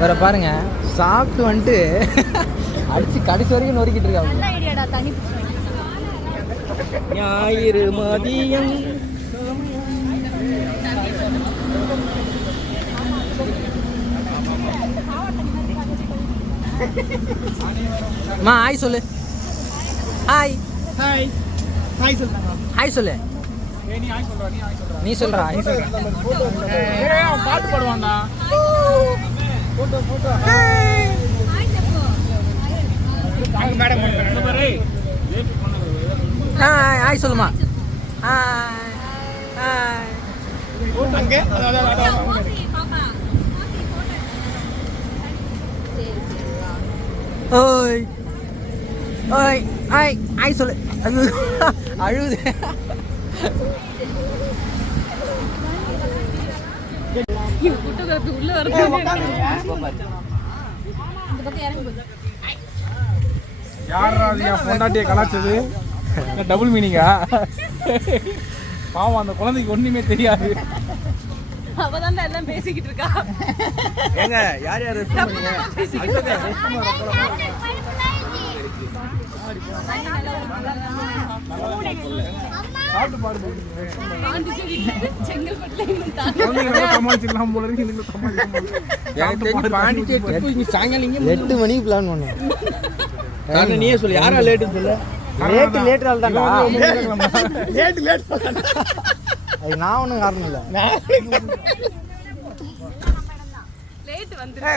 வேற பாருங்க சாப்பிட்டு வந்துட்டு அடிச்சு கடைசி வரைக்கும் நொறுக்கிட்டு இருக்காங்க. ஞாயிறு மதியம் மா ஹாய் சொல்லு. ஹாய் ஹாய் ஹாய் சொல்லு. ஹாய் சொல்லு. நீ சொல்றா. பாட்டு பாடுவான்டா. Photo photo. ஹாய் ஹாய் சொல்லுமா. Hi hi. ஓய் ஓய் ஹாய் ஹாய் சொல்லு. அழுகுது. பொண்டாட்டியை கலாச்சது டபுள் மீனிங்கா? பாவம் அந்த குழந்தைக்கு ஒண்ணுமே தெரியாது. அவதான் எல்லாம் பேசிக்கிட்டு இருக்கா. ஏங்க யார் யார் சாயங்காலம் 8 மணிக்கு பிளான் பண்ணுவோம். நீயே சொல்லு யாரா லேட்டு சொல்லு. லேட் நான் ஒன்றும் காரணம் இல்லை.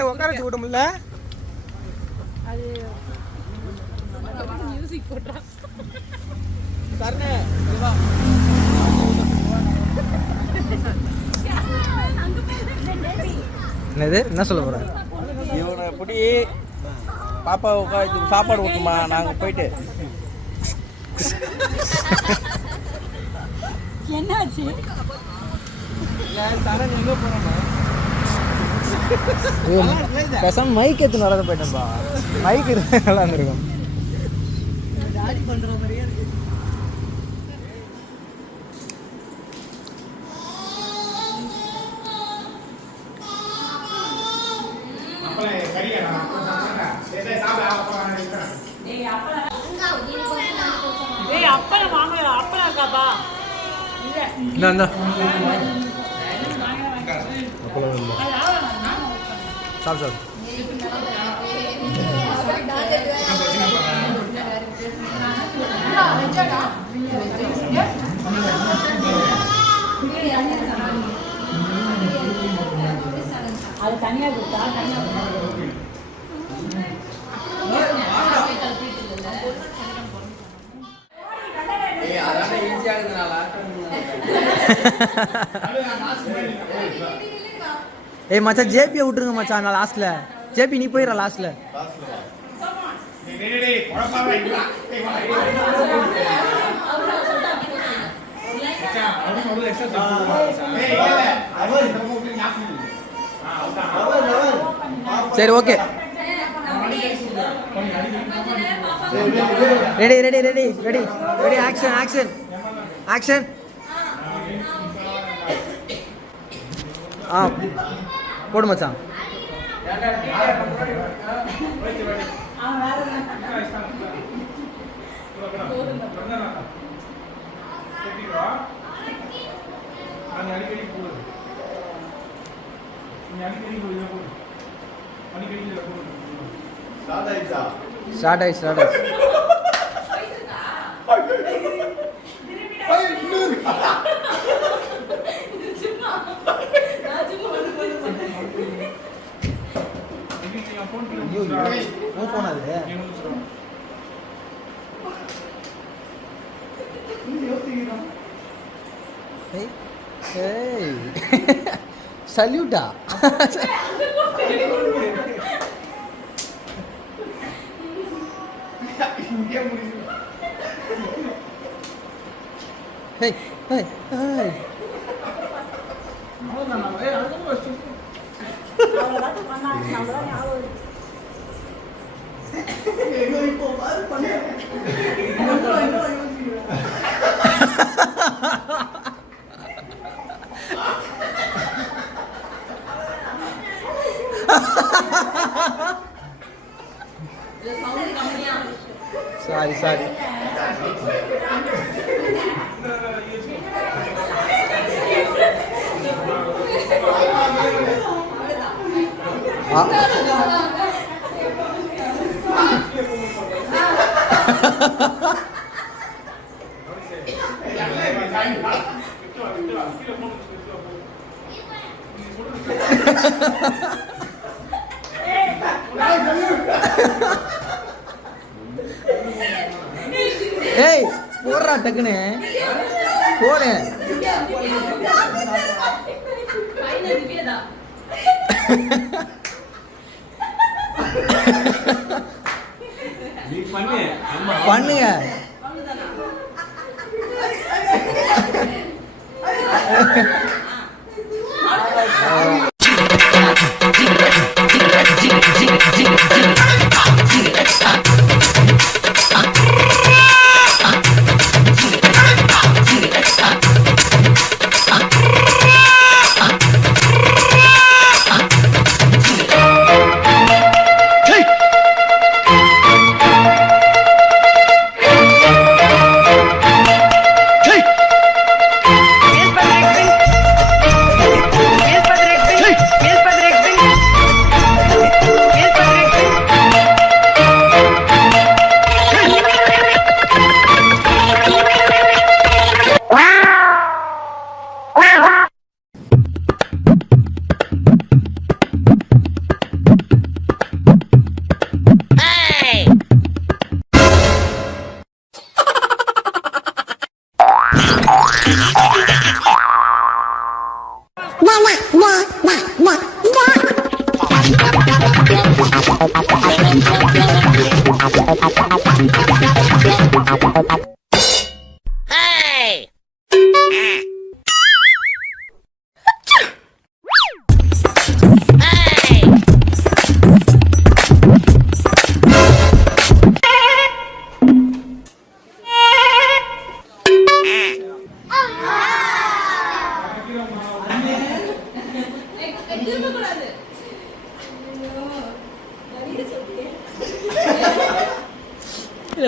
உட்கார வச்சு விட முடியல. என்னது என்ன சொல்ல போற? இவனை எப்படி பாப்பா உட்காந்து சாப்பாடு ஊட்டுமா? நாங்க போயிட்டு என்னாச்சு? பேசாம மைக் எடுத்து நடந்து போயிட்டேன்பா. மைக் இருந்தா நல்லா இருந்திருக்கும். ஏய் மச்சான் ஜேபியை விட்டுருங்க மச்சான். நான் லாஸ்ட்ல ஜேபி நீ போயிடுற லாஸ்ட்ல. சரி okay. Ready ready ready ready ready action action action. போடு மச்சான். ஸ்டார்ட் ஆயிடுச்சு ஸ்டார்ட் ஆயிடுச்சு. சல்யூட்டா? Hey, hey, hey. Sorry sorry. ஏய் போடுறா டக்குன்னு போடு. பண்ணுங்க.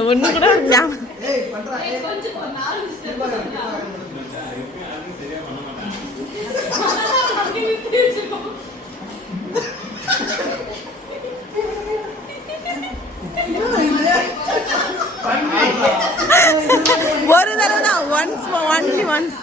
ஒண்ணு கூட ஒரு தடவை தான் ஒன்லி ஒன்ஸ்.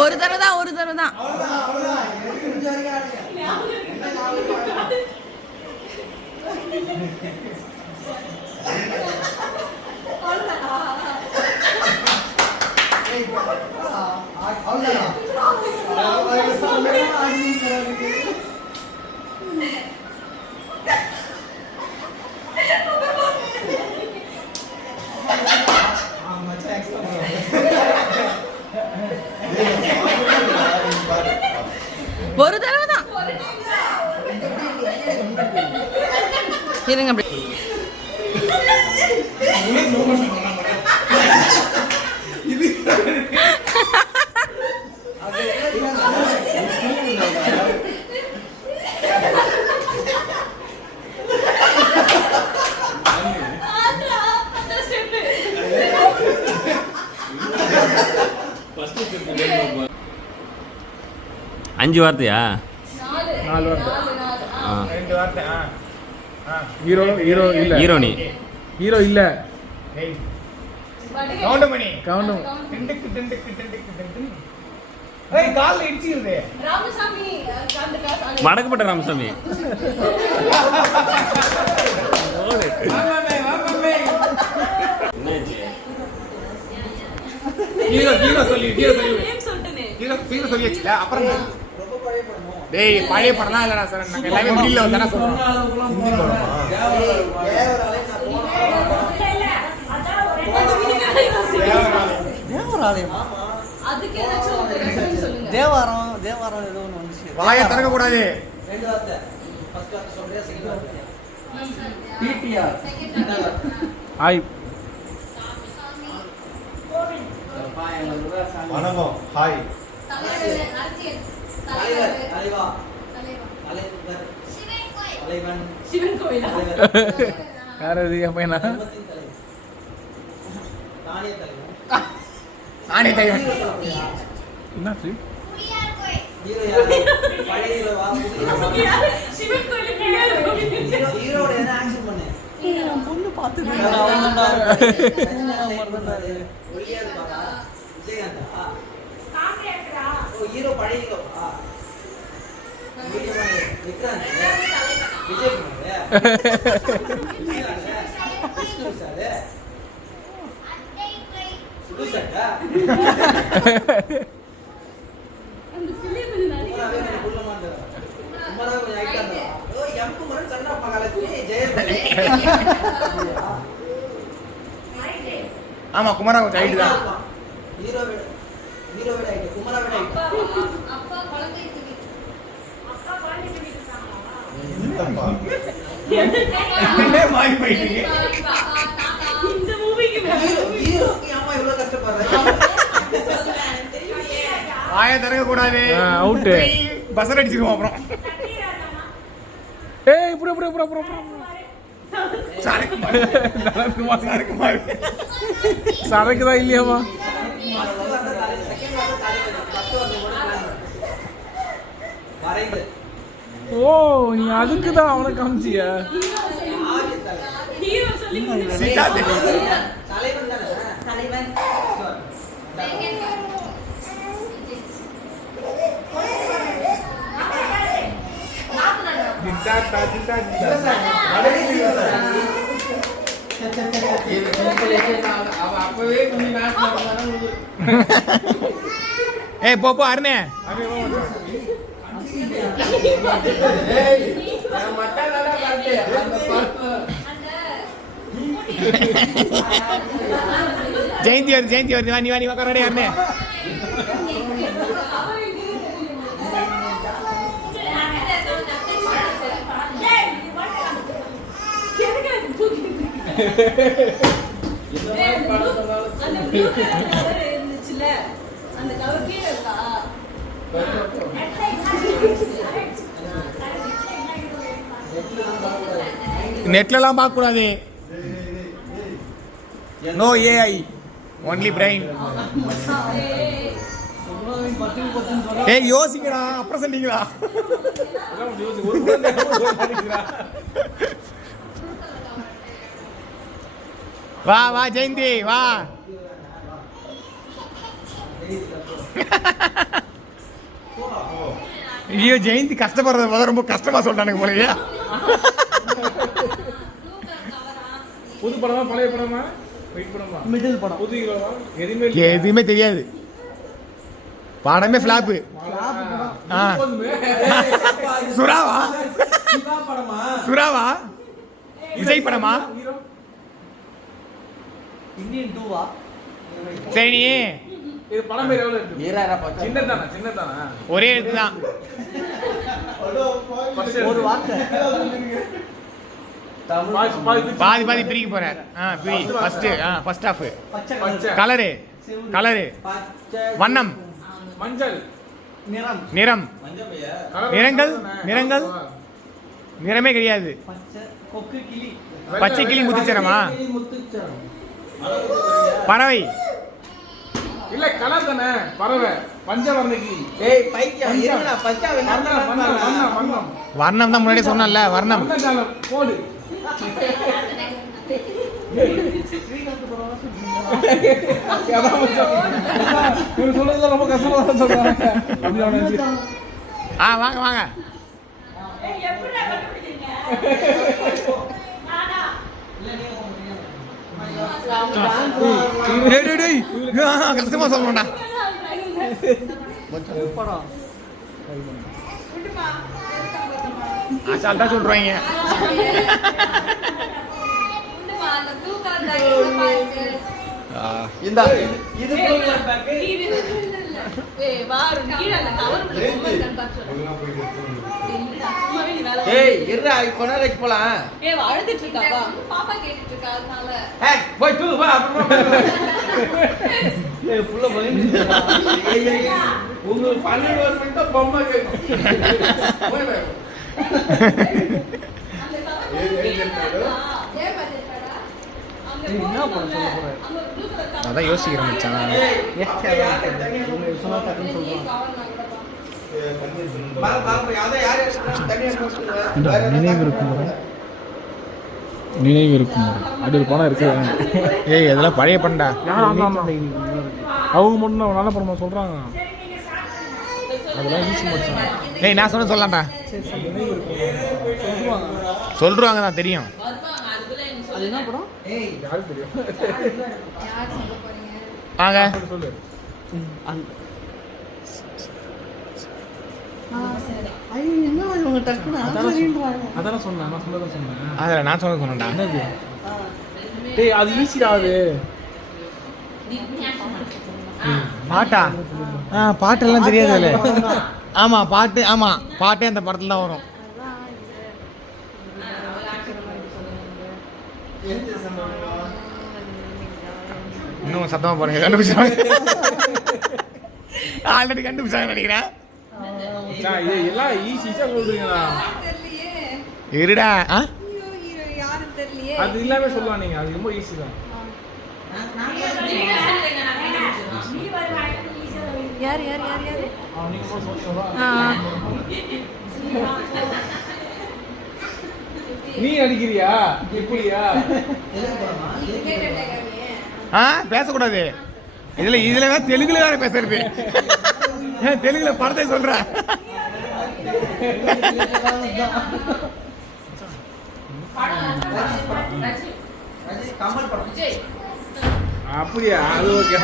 ஒரு தடவை தான் ஒரு தடவை தான். இருங்க அப்படி. அஞ்சு வார்த்தையா? 4 வார்த்தை. 2 வார்த்தை. ஹீரோ இல்ல. ஹீரோ நீ. ஹீரோ இல்ல. கவுண்டமணி. கவுண்டம். ஏய் கால்ல இடிச்சிருதே. ராமசாமி மடக்கப்பட்ட ராமசாமி. ஹீரோ சொல்லி சொல்லியாச்சுல அப்புறம் டேய் பழைய படம்லாம் இல்லடா சார், நாங்க எல்லாமே மிடில்ல வந்தானே சொல்றோம். ராமர் ஆலயம். அதுக்கு ஏதாச்சும் ஒரு reference சொல்லுங்க. தேவாரம் ஏதோ ஒன்று வந்துச்சு. வாயை திறக்க கூடாது. ரெண்டு வார்த்தை. ஃபர்ஸ்ட் வார்த்தை சொல்றியா, செகண்ட் வார்த்தை? பிடிஆர். ஹாய். வணக்கம். ஹாய். தலைவர். தலைவா. தலைவர். தலைவன். சிவன் கோயிலா? யார் அது என் பையனா? குடும்பத்தின் தலைவன். தானிய தலைவன். நானே தலைவன். என்னாச்சு? ஹீரோ யாரு? பழைய ஹீரோவா? புதிய ஹீரோவா? சிவன் கோயிலுக்கு யாரு? ஹீரோட என்ன ஆக்ஷன் பண்ணு? பொண்ணு பார்த்து ஒல்லியா இருப்பாரா? விஜயகாந்தா? ஓ, ஹீரோ பழைய ஹீரோவா? விக்ராந்த். விஜயகுமார். விஷ்ணு சார். சுடு சாரா? அந்த பிள்ளை கொஞ்சம் நடிக்க குமராவே கொஞ்சம் குள்ளமா இருந்தாரா? குமராவே கொஞ்சம் ஹைட்டா இருந்தாரா? ஓ, எம் குமரன் சன்னா மகாலட்சுமி ஜெயலலிதா. ஆமா குமாரா கொஞ்சம் ஹைட் தான். ஹீரோவோட ஹைட், குமராவோட ஹைட். அப்பா குழந்தை தூக்கிட்டு என்னப்பா? என்னே மாறி போயிட்டீங்க. இந்த மூவிக்கு ஹீரோக்கு ஏமா இவ்வளவு கஷ்டப்படுற? வாயை திறக்க கூடாது. அவுட்டு. பசர் அடிச்சிருவோம் அப்புறம். ஏய் புற புற புற புற புற. சரக்குமார். சரக்குமார். சரக்குதா இல்லையாமா? ஃபர்ஸ்ட் வந்த தலை, செகண்ட் வந்த தலைவர், ஃபர்ஸ்ட் வந்த கூட பிளான் பண்ணு. வரைந்து ஓ நீ அதுக்கு தான் அவனை காமிச்சியா? ஆகிய தலைவர். ஹீரோ சொல்லி சீதா தேவி. தலைவன் தானே? தலைவன் ஏய் போ அருணே. ஜெயந்தி வருது வா நீ உட்கார ரெடி அருணே. அந்த கவர்க்கே இருக்கா? நெட்லலாம் பார்க்க கூடாது. No AI, only brain. ஏய் யோசிங்கடா, அப்புறம் சொன்னீங்களா? வா வா ஜெயந்தி வா. ஐயோ ஜெயந்தி கஷ்டப்படுறத ரொம்ப கஷ்டமா சொல்றானுங்க போலயா. புது படமா பழைய படமா வெயிட் படமா மிடில் படம். புது ஹீரோவா எதுவுமே எதுவுமே தெரியாது. படமே ஃபிளாப்பு. சுறாவா? சிவா படமா? சுறாவா? விஜய் படமா? இந்தியன் 2வா? சரி நீ இது படம் பேர் எவ்வளவு இருக்கு? ஈராரா பச்சை. சின்னதானா ஒரே எழுத்து தான். ஒரு வார்த்தை. தமிழ் பாதி பாதி பிரிக்க போறார். பிரி ஃபர்ஸ்ட் ஹாஃப். பச்சை கலரு பச்சை வண்ணம் மஞ்சள் நிறம். நிறம் நிறங்கள் நிறமே கிடையாது. பச்சை கொக்கு கிளி. பச்சை கிளி முத்துச்சரமா? முத்துச்சரம். பறவை. இல்ல கலர் தானே பறவை பஞ்சவர்ணகி. ஏய் பைத்தியம் இருடா, பச்சை வண்ணம் வர்ணம் தான் முன்னாடியே சொன்னல. வர்ணம் வண்ணஜாலம் போடு. இவரு சொல்றது ரொம்ப கஷ்டமா தான் சொல்றாங்க. அப்படி அவனை நினைச்சு. வாங்க வாங்க. கஷ்டமா சொல்லணும்டா. படம். அசால்ட்டா சொல்றாங்க. இந்த இது ஏய் வாரு கீழ அந்த கவருக்குள்ள பொம்மை இருக்கான்னு பார்த்து சொல்லு. சும்மாவே நீ வேலை ஏய் இருடா கொஞ்ச நேரம் கழிச்சு போலாம். ஏய் அழுதுட்டு இருக்காப்பா. பாப்பா கேட்டுட்டு இருக்கா அதனால. ஏய் போய் தூக்கு வா அப்புறமா. ஏய் புள்ள பயந்து. ஏய் உங்களுக்கு 12 வருஷம் தான் பொம்மை கேக்கும். போய் வா. அந்த கவர் ஏய் பாத்துடா. அங்க என்ன பண்ண சொல்ல போற? அங்க ப்ளூ கலர் கவர். அதான் யோசிக்கிறேன் மச்சான். சொன்னா தரேன்னு சொல்றேன். பாப்பா யாரோ யார் தனியா சொல்லுங்க. நினைவு இருக்கும் அப்படி ஒரு படம் இருக்கு. ஏய் அதெல்லாம் பழைய பண்டா. அவங்க மட்டும் தான் நல்ல படமா சொல்றாங்க. அதெல்லாம் ஈஸி மச்சான். ஏய் நான் சொன்ன சொல்லலாம்டா. சொல்றாங்க தான் தெரியும். வருவாங்க அதுக்குள்ள என்ன அது என்ன படம்? ஏய் யாருக்கு தெரியும்? யார் சொல்ல போறீங்க? வாங்க. சொல்லு. அதான் சொன்னேன். நான் சொல்லதான் சொன்னேன். அதில் நான் சொன்னேன்டா. என்னது? டேய் அது ஈஸிடா அது. பாட்டா? பாட்டெல்லாம் தெரியாது இல்லை. ஆமா பாட்டு, ஆமா பாட்டே அந்த படத்துல தான் வரும். இன்னும் சத்தமா போறீங்க, கண்டுபிடிச்சாங்க. ஆல்ரெடி கண்டுபிடிச்சாங்க நினைக்கிறேன். இது எல்லாம் ஈஸியா சொல்றீங்களா? தெரியலையே. இருடா. ஹீரோ யாரும் தெரியலையே. அது எல்லாமே சொல்லலாம் நீங்க. அது ரொம்ப ஈஸி தான். யார் நீங்க சொல்றா. நீ அடிக்கிறியா? எப்படியா? பேசக்கூடாது இதுல வேற தெலுங்குல வேற பேசுறது. தெலுங்குல படத்தை சொல்ற. கமல் படம். அப்படியா? அது ஓகே.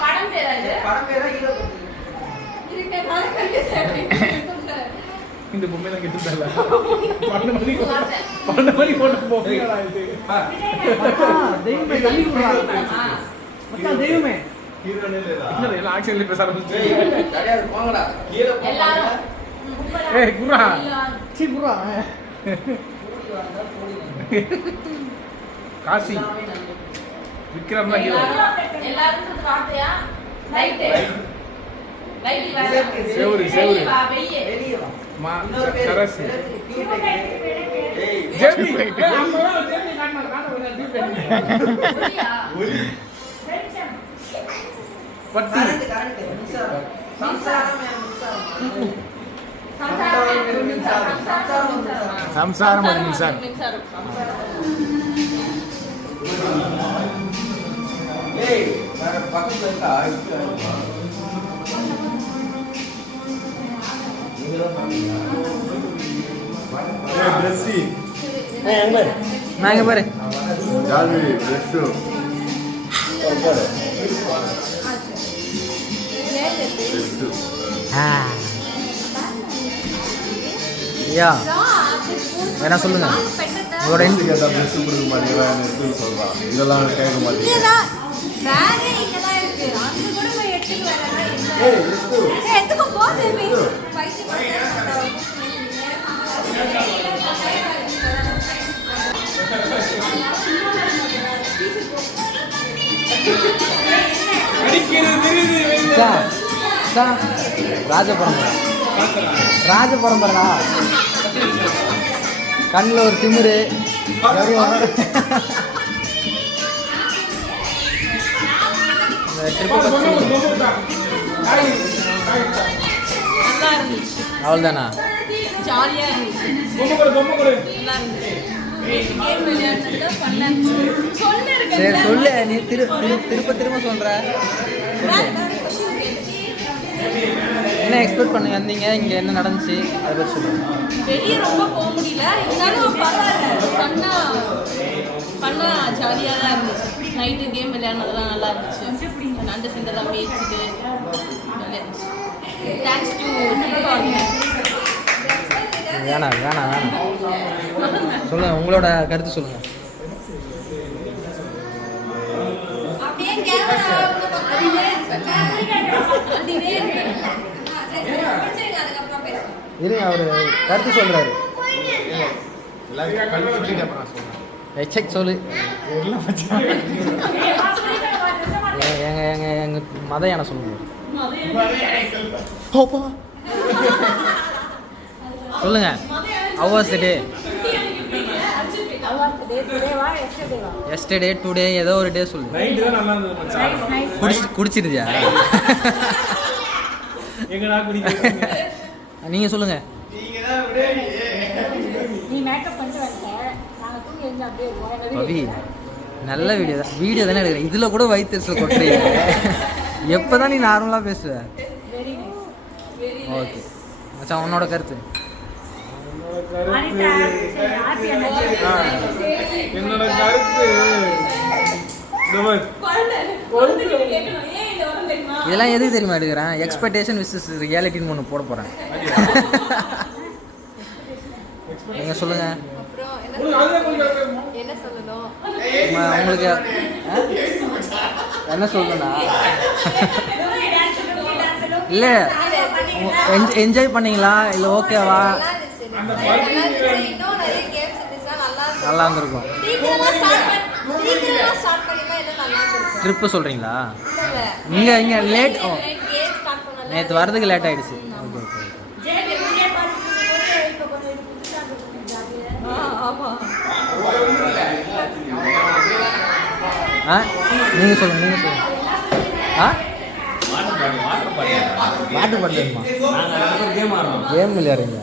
படம் பேராது படம் பேரா ஹீரோ இந்த பொம்மை தான் கெட்டுட்டால. 12 மணி போட்டு போறீங்களா இது? தெய்வமே தள்ளி விடுறாங்க. மச்சான் தெய்வமே. ஹீரோனே இல்லடா. என்ன எல்லாம் ஆக்ஷன்ல பேச ஆரம்பிச்சு. கிடையாது போங்கடா. கீழே போங்க. ஏய் குர்ரா. சீ குர்ரா. காசி விக்ரம் தான் ஹீரோ. எல்லாரும் சொல்ற வார்த்தையா ரைட் ரைட் சேவரி வெளியே வா. மா கரசி ஏய் ஜெமி. ஏய் அம்மா ஜெமி காணல பத்தி கரண்ட் மின்சாரம். சம்சாரம் ஒரு மின்சாரம். ஏய் பக்கத்துல இருக்கா? ஏய் பிரெஸ்ஸி. நாங்க பாரு. ஜால்வி பிரெஸ்ஸு. பாரு. பிரெஸ்ஸு. யா வேணா சொல்லுங்க. உங்களோட கேட்டா பிரெஸ்ஸு கொடுக்க மாட்டேங்கிறா எடுத்து சொல்றான். இதெல்லாம் கேட்க மாட்டேங்கிறா. பேக் இங்க தான் இருக்கு அந்த கூட போய் எடுத்துட்டு வரேன். ஏய் எடுத்து. எடுத்துக்கோ போ பேபி. பைத்தியம் ராஜபரம்பரா கண்ணில் ஒரு திமிரு. அவ்வளோதானா? ஜாலியா இருந்துச்சு. நல்லா இருந்துச்சு. கேம் விளையாடுறது ஃபன்னா இருந்துச்சு. சரி சொல்லு. நீ திரும்ப சொல்ற. என்ன எக்ஸ்பெக்ட் பண்ணி வந்தீங்க? இங்கே என்ன நடந்துச்சு அதை பற்றி சொல்லுங்க. வெளியே ரொம்ப போக முடியல, இருந்தாலும் பரவாயில்ல. ஃபன்னா ஜாலியாக தான் இருந்துச்சு. நைட்டு கேம் விளையாடுறதுலாம் நல்லா இருந்துச்சு. நண்டு சிந்தெல்லாம் பேசிட்டு நல்லா இருந்துச்சு. தேங்க்ஸ் டு வேணாம் சொல்லுங்க, உங்களோட கருத்து சொல்லுங்க. அப்படியே கேமரா அதுக்கப்புறம் பேசுவோம். இருங்க, அவரு கருத்து சொல்றாரு. செக் சொல்லு. எங்க மத யானை சொல்லுங்க. சொல்லுங்க. ஹவர்ஸ் டே எஸ்டர்டே டுடே ஏதோ ஒரு டே சொல்லு. நைட்டு தான் நல்லா இருந்தது மச்சான். குடிச்சிருதியா? எங்கடா குடிக்கிறீங்க? நீங்க சொல்லுங்க. பவி, நல்ல வீடியோ தானே எடுக்கிறேன். இதுல கூட வயிற்று கொட்டுறீங்க. எப்பதான் நீ நார்மலா பேசுவ? ஓகே மச்சான், உன்னோட கருத்து. என்னோட கருத்து இதெல்லாம் எதுக்கு தெரியுமா எடுக்கிறேன்? எக்ஸ்பெக்டேஷன் விசஸ் ரியாலிட்டின்னு ஒன்று போட போகிறேன். நீங்கள் சொல்லுங்க. என்ன சொல்லணும்? உங்களுக்கு என்ன சொல்லணும்னா, இல்லை என்ஜாய் பண்ணீங்களா இல்லை ஓகேவா? நல்லா இருந்திருக்கும். ட்ரிப்பு சொல்கிறீங்களா? இங்கே லேட். ஓ, நேற்று வர்றதுக்கு லேட் ஆகிடுச்சு. Okay okay. நீங்கள் சொல்லுங்கள். பாட்டு பாடணுமா? கேம் விளையாடுறீங்க?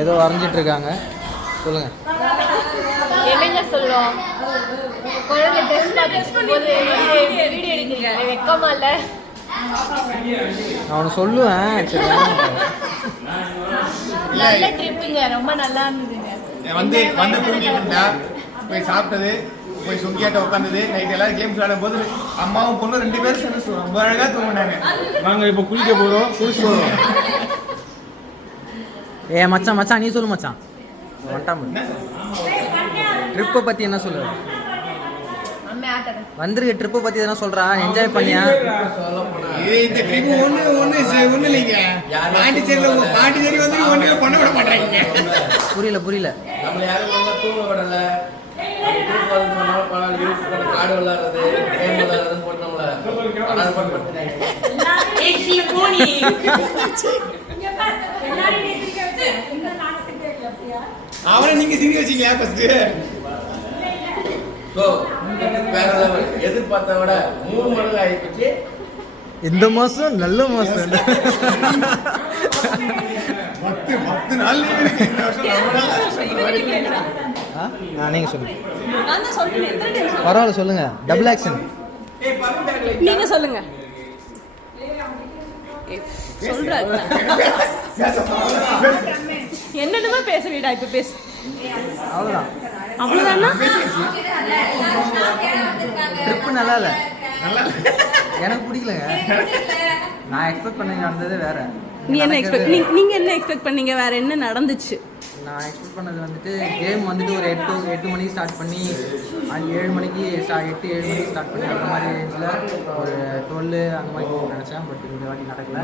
ஏதோ வரைஞ்சிட்டு இருக்காங்க. சொல்லுங்க. என்னங்க சொல்லுவோம்? குழந்தை ட்ரெஸ் பார்க்கும்போது வீடியோ எடுக்கிறீங்க, வெக்கமா இல்ல? அவனை சொல்லுவேன். சரி, நல்ல ட்ரிப்புங்க, ரொம்ப நல்லா இருந்ததுங்க. வந்து தூங்கிட்டு இருந்தா, போய் சாப்பிட்டது, போய் சுங்கியாட்ட உட்காந்தது, நைட் எல்லாரும் கேம்ஸ் விளையாடும் போது அம்மாவும் பொண்ணு 2 பேரும் சேர்ந்து ரொம்ப அழகா தூங்கினாங்க. நாங்க இப்ப குளிக்க போறோம், குளிச்சு போறோம். மச்சான் நீ சொல்லு மச்சான். ட்ரிப்பை பத்தி என்ன சொல்லு? வந்துருக்கு. ட்ரிப்பை பத்தி எதனா சொல்றா? என்ஜாய் பண்ணியா? இந்த ட்ரிப் ஒண்ணு இல்லைங்க. பாண்டிச்சேரி வந்து ஒண்ணுமே பண்ண விட மாட்டாங்க. புரியல. நம்மள யாரும் நல்லா தூங்க விடல. காடு விளையாடுறது, கேம் விளையாடுறதுன்னு போட்டு அவரை நீங்க சிரிக்க வச்சீங்களா ஃபர்ஸ்ட்? வேற லெவல். எதிர்பார்த்த விட 3 மடங்கு ஆயிடுச்சு. இந்த மாசம் நல்ல மாசம். 10 நாள் இருக்கு இந்த வருஷம். நீங்க சொல்லுங்க. நான் தான் சொல்றேன். எத்தனை டைம் பரவாயில்ல சொல்லுங்க. Double action. நீங்க சொல்லுங்க. சொல்றாரு. என்னென்னமா பேச விடா, இப்ப பேசு. அவ்வளவுதானா? ட்ரிப்பு நல்லா இல்ல. எனக்கு பிடிக்கலங்க. நான் எக்ஸ்பெக்ட் பண்ண நடந்ததே வேற. நீங்க என்ன எக்ஸ்பெக்ட் பண்ணீங்க? வேற என்ன நடந்துச்சு? நான் எக்ஸ்பெக்ட் பண்ணது வந்துட்டு கேம் வந்துட்டு ஒரு 8 மணிக்கு ஸ்டார்ட் பண்ணி 7 மணிக்கு 8-7 மணிக்கு ஸ்டார்ட் பண்ணி அந்த மாதிரி ரேஞ்சில் ஒரு 12 அந்த மாதிரி நினச்சேன். பட் இந்த வாட்டி நடக்கல.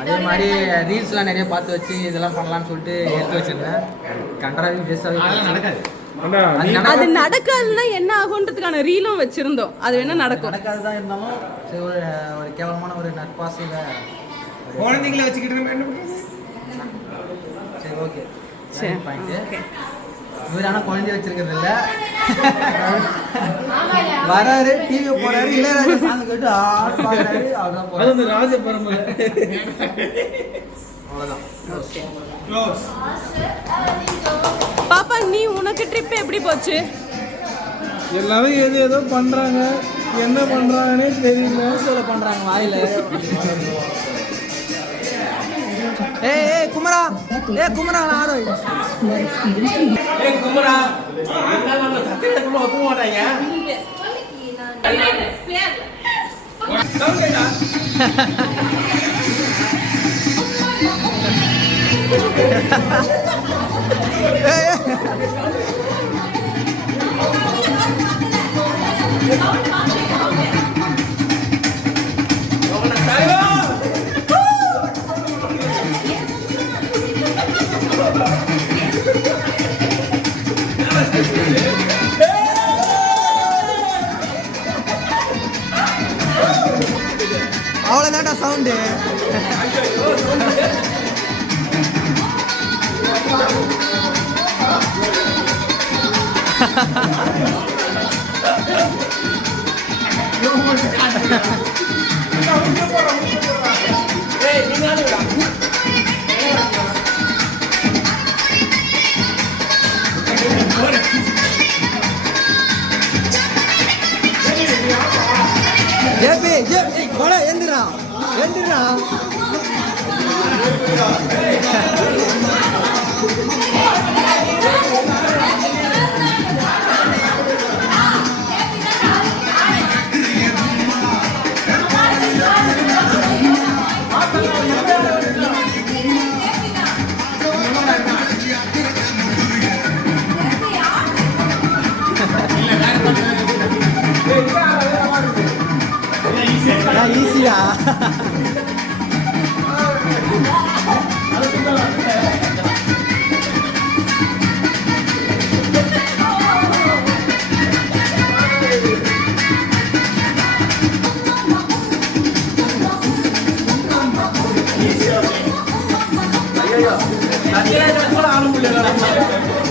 அதே மாதிரி ரீல்ஸ்லாம் நிறைய பார்த்து வச்சு இதெல்லாம் பண்ணலான்னு சொல்லிட்டு எடுத்து வச்சிருந்தேன். கண்டராவி பேசாவே நடக்காது. அது நடக்காதுன்னா என்ன ஆகுன்றதுக்கான ரீலும் வச்சிருந்தோம். அது வேணா நடக்கும். நடக்காதுதான் இருந்தாலும் சரி, ஒரு கேவலமான ஒரு நட்பாசையில் குழந்தைங்களை வச்சுக்கிட்டு சரி ஓகே. சரி பாயிண்ட். இவர் ஆனால் குழந்தைய வச்சிருக்கிறது இல்லை. வராரு, டிவி போறாரு, இளையராஜா சாங் கேட்டு ஆட் பாக்குறாரு. அவ்வளோதான். ராஜ பரம்பரை. அவ்வளோதான். பாப்பா, நீ உனக்கு ட்ரிப் எப்படி போச்சு? எல்லாரும் ஏதோ பண்றாங்க, என்ன பண்றாங்கன்னே தெரியல. சொல்ல பண்றாங்க வாயில. ஏய் குமரா, குமரா ஆரோ. குமரா என்ன நம்ம சத்தியமா ஒத்துக்க மாட்டாங்க. sound கேட்டா? அவ்வளோதான்டா சவுண்டு. ஏய் நீ நானுடா. ஜேபி ஜேபி போட எந்திரா எந்திரா. ஈஸியா ஐயோ, நான் கூட ஆட முடியல.